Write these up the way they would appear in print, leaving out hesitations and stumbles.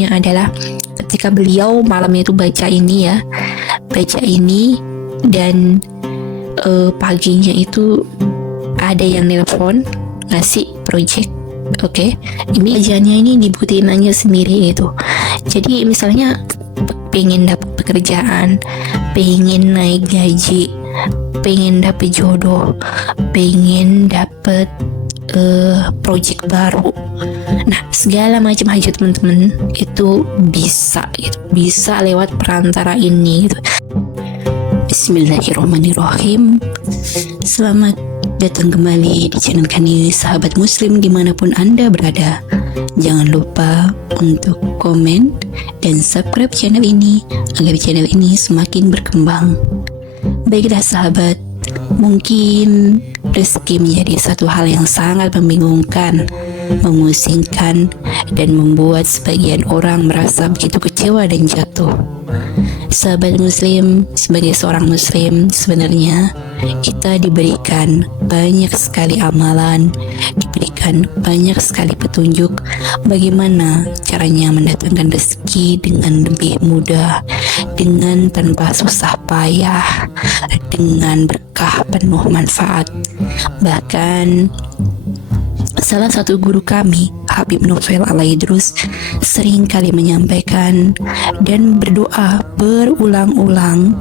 contohnya adalah ketika beliau malamnya itu baca ini dan paginya itu ada yang nelpon ngasih project. Oke, ini ajannya ini dibutuhin aja sendiri gitu. Jadi misalnya pengen dapat pekerjaan, pengen naik gaji, pengen dapet jodoh, pengen dapet project baru. Nah, segala macam hajat teman-teman itu bisa lewat perantara ini gitu. Bismillahirrahmanirrahim. Selamat datang kembali di channel kami, sahabat muslim dimanapun Anda berada. Jangan lupa untuk komen dan subscribe channel ini agar channel ini semakin berkembang. Baiklah sahabat, mungkin rezeki menjadi satu hal yang sangat membingungkan, memusingkan, dan membuat sebagian orang merasa begitu kecewa dan jatuh. Sahabat muslim, sebagai seorang muslim, sebenarnya kita diberikan banyak sekali amalan, diberikan banyak sekali petunjuk bagaimana caranya mendatangkan rezeki dengan lebih mudah, dengan tanpa susah payah, dengan berkah penuh manfaat. Bahkan salah satu guru kami, Habib Novel Alaidrus, sering kali menyampaikan dan berdoa berulang-ulang.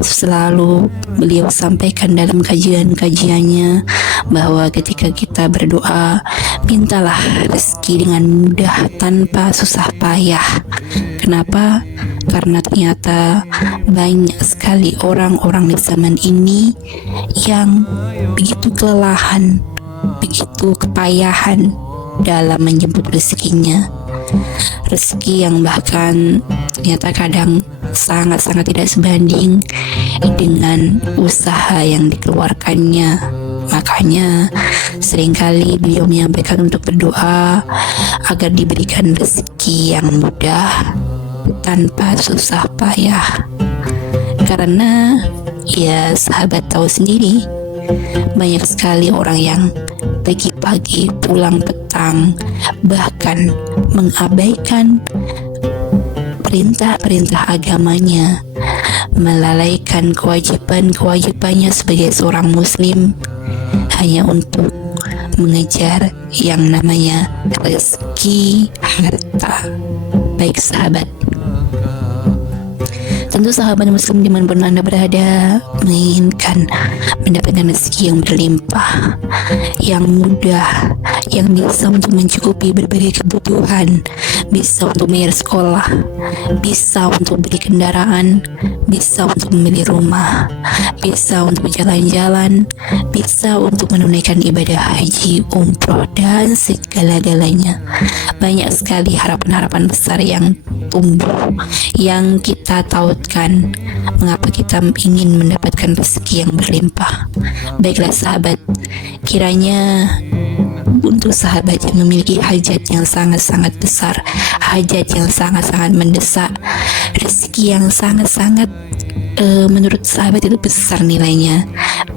Selalu beliau sampaikan dalam kajian-kajiannya bahwa ketika kita berdoa, mintalah rezeki dengan mudah tanpa susah payah. Kenapa? Karena ternyata banyak sekali orang-orang di zaman ini yang begitu kelelahan, begitu kepayahan dalam menjemput rezekinya. Rezeki yang bahkan ternyata kadang sangat-sangat tidak sebanding dengan usaha yang dikeluarkannya. Makanya seringkali beliau menyampaikan untuk berdoa agar diberikan rezeki yang mudah tanpa susah payah. Karena ya sahabat tahu sendiri, banyak sekali orang yang pagi-pagi pulang petang, bahkan mengabaikan perintah-perintah agamanya, melalaikan kewajiban-kewajibannya sebagai seorang muslim hanya untuk mengejar yang namanya rezeki harta. Baik sahabat, tentu sahabat muslim dimanapun Anda berada menginginkan mendapatkan rezeki yang berlimpah, yang mudah, yang bisa untuk mencukupi berbagai kebutuhan, bisa untuk bayar sekolah, bisa untuk beli kendaraan, bisa untuk membeli rumah, bisa untuk jalan-jalan, bisa untuk menunaikan ibadah haji, umroh, dan segala-galanya. Banyak sekali harapan-harapan besar yang tumbuh, yang kita tautkan mengapa kita ingin mendapatkan rezeki yang berlimpah. Baiklah sahabat, kiranya untuk sahabat yang memiliki hajat yang sangat-sangat besar, hajat yang sangat-sangat mendesak, rezeki yang sangat-sangat menurut sahabat itu besar nilainya,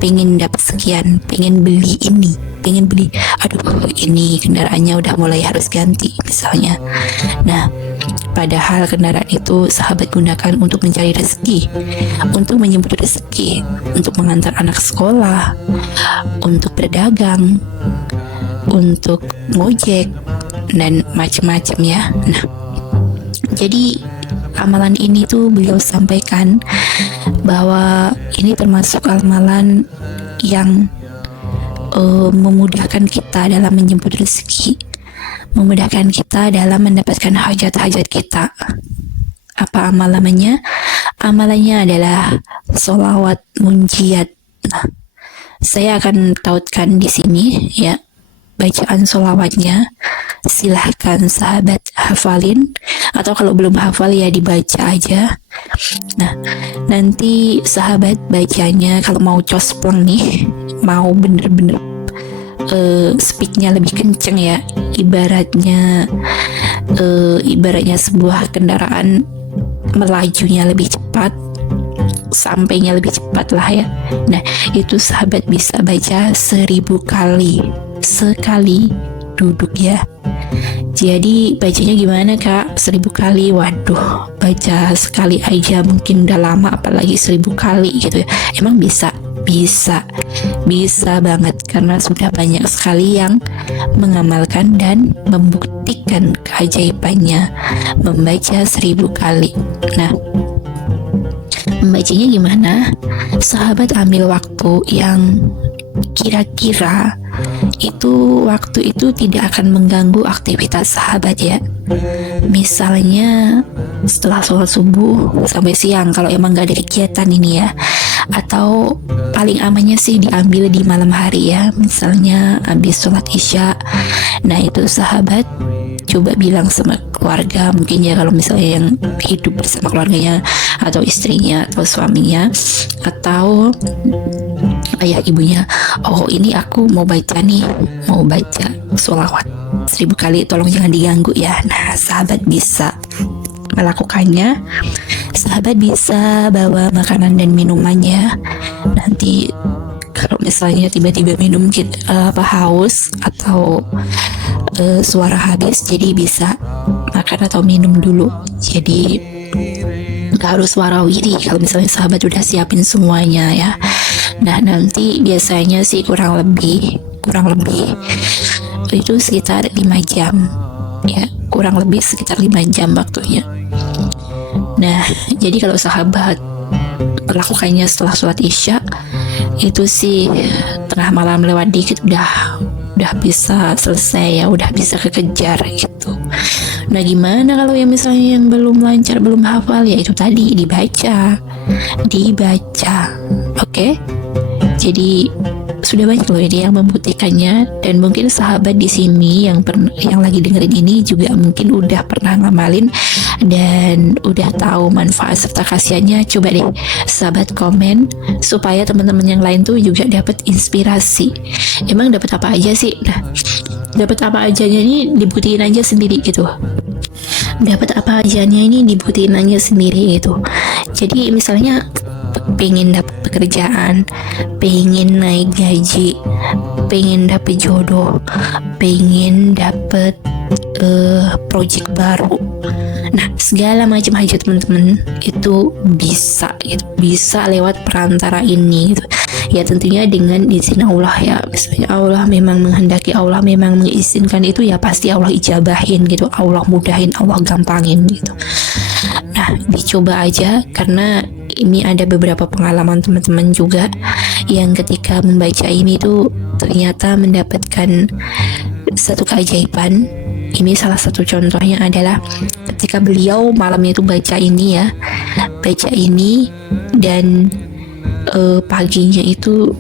pengen dapat sekian, pengen beli ini, pengen beli, aduh ini kendaraannya udah mulai harus ganti misalnya. Nah, padahal kendaraan itu sahabat gunakan untuk mencari rezeki, untuk menjemput rezeki, untuk mengantar anak sekolah, untuk berdagang, untuk ngojek, dan macam-macam ya. Nah, jadi amalan ini tuh beliau sampaikan bahwa ini termasuk amalan yang memudahkan kita dalam menjemput rezeki, memudahkan kita dalam mendapatkan hajat-hajat kita. Apa amalannya? Amalannya adalah sholawat munjiat. Nah, saya akan tautkan di sini ya bacaan sholawatnya. Silahkan sahabat hafalin, atau kalau belum hafal ya dibaca aja. Nah, nanti sahabat bacanya kalau mau cospleng nih, mau bener-bener speaknya lebih kenceng ya, ibaratnya sebuah kendaraan melajunya lebih cepat, sampainya lebih cepat lah ya. Nah, itu sahabat bisa baca 1000 kali sekali duduk ya. Jadi bacanya gimana kak? 1000 kali. Waduh, baca sekali aja mungkin udah lama, apalagi 1000 kali gitu ya. Emang bisa? Bisa banget, karena sudah banyak sekali yang mengamalkan dan membuktikan keajaibannya membaca 1000 kali. Nah, membacanya gimana? Sahabat ambil waktu yang kira-kira waktu itu tidak akan mengganggu aktivitas sahabat ya. Misalnya setelah sholat subuh sampai siang kalau emang gak ada kegiatan ini ya. Atau paling amannya sih diambil di malam hari ya. Misalnya habis sholat isya. Nah itu sahabat coba bilang sama keluarga, mungkin ya kalau misalnya yang hidup bersama keluarganya atau istrinya atau suaminya atau ayah ibunya, oh ini aku mau baca sholawat 1000 kali, tolong jangan diganggu ya. Nah sahabat bisa melakukannya. Sahabat bisa bawa makanan dan minumannya. Nanti kalau misalnya tiba-tiba minum haus atau suara habis, jadi bisa makan atau minum dulu. Jadi nggak harus warawiri kalau misalnya sahabat udah siapin semuanya ya. Nah nanti biasanya sih kurang lebih itu sekitar 5 jam ya, kurang lebih sekitar 5 jam waktunya. Nah jadi kalau sahabat melakukannya setelah sholat isya itu sih tengah malam lewat dikit udah bisa selesai ya, udah bisa kekejar gitu. Nah gimana kalau yang misalnya yang belum lancar, belum hafal, ya itu tadi dibaca. Oke? Jadi sudah banyak loh ini yang membuktikannya, dan mungkin sahabat di sini yang lagi dengerin ini juga mungkin udah pernah ngamalin dan udah tahu manfaat serta khasiatnya. Coba deh sahabat komen supaya teman-teman yang lain tuh juga dapat inspirasi. Emang dapat apa aja sih? Nah, dapat apa ajanya ini dibuktiin aja sendiri gitu. Jadi misalnya pengen dapat pekerjaan, pengen naik gaji, pengen dapet jodoh, pengen dapet project baru. Nah segala macam hajat teman-teman itu bisa lewat perantara ini gitu. Ya tentunya dengan izin Allah ya. Misalnya Allah memang menghendaki, Allah memang mengizinkan itu, ya pasti Allah ijabahin gitu, Allah mudahin, Allah gampangin gitu. Nah dicoba aja, karena ini ada beberapa pengalaman teman-teman juga yang ketika membaca ini tuh ternyata mendapatkan satu keajaiban. Ini salah satu contohnya adalah ketika beliau malamnya itu baca ini dan paginya itu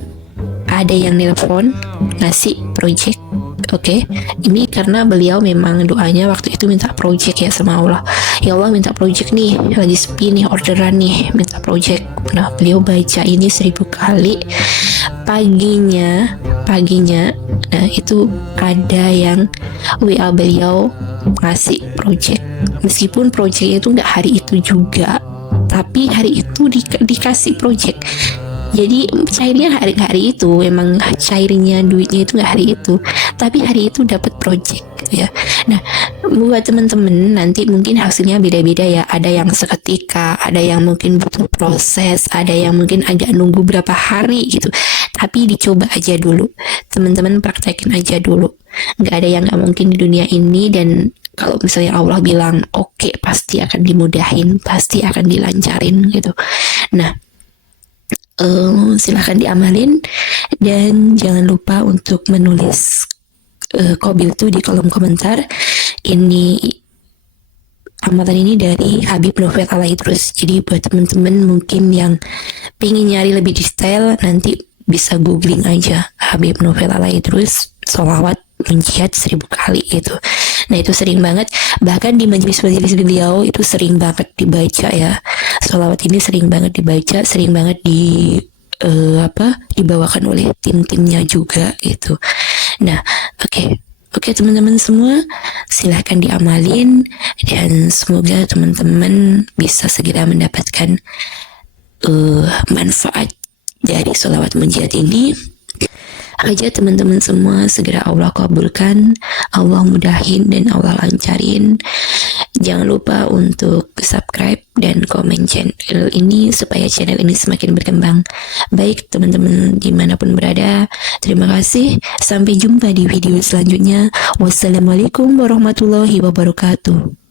ada yang nelpon ngasih project. Oke, ini karena beliau memang doanya waktu itu minta project ya sama Allah. Ya Allah minta project nih, lagi sepi nih, orderan nih, minta project. Nah beliau baca ini 1000 kali. Paginya, nah itu ada yang WA beliau ngasih project. Meskipun projectnya itu nggak hari itu juga, tapi hari itu dikasih project. Jadi cairnya hari itu, emang cairnya duitnya itu nggak hari itu, tapi hari itu dapat project gitu ya. Nah buat teman-teman nanti mungkin hasilnya beda-beda ya. Ada yang seketika, ada yang mungkin butuh proses, ada yang mungkin agak nunggu berapa hari gitu. Tapi dicoba aja dulu, teman-teman praktekin aja dulu. Nggak ada yang nggak mungkin di dunia ini, dan kalau misalnya Allah bilang oke, pasti akan dimudahin, pasti akan dilancarin gitu. Nah silahkan diamalin, dan jangan lupa untuk menulis qabil itu di kolom komentar. Ini amalan ini dari Habib Novel Alaidrus. Jadi buat teman-teman mungkin yang pengen nyari lebih detail, nanti bisa googling aja Habib Novel Alaidrus sholawat munjiat 1000 kali gitu. Nah itu sering banget, bahkan di majelis-majelis beliau itu sering banget dibaca ya. Sholawat ini sering banget dibaca, sering banget dibawakan oleh tim-timnya juga gitu. Nah oke teman-teman semua, silahkan diamalin, dan semoga teman-teman bisa segera mendapatkan manfaat dari sholawat munjiat ini. Hajat teman-teman semua segera Allah kabulkan, Allah mudahin dan Allah lancarin. Jangan lupa untuk subscribe dan komen channel ini supaya channel ini semakin berkembang. Baik teman-teman dimanapun berada, terima kasih. Sampai jumpa di video selanjutnya. Wassalamualaikum warahmatullahi wabarakatuh.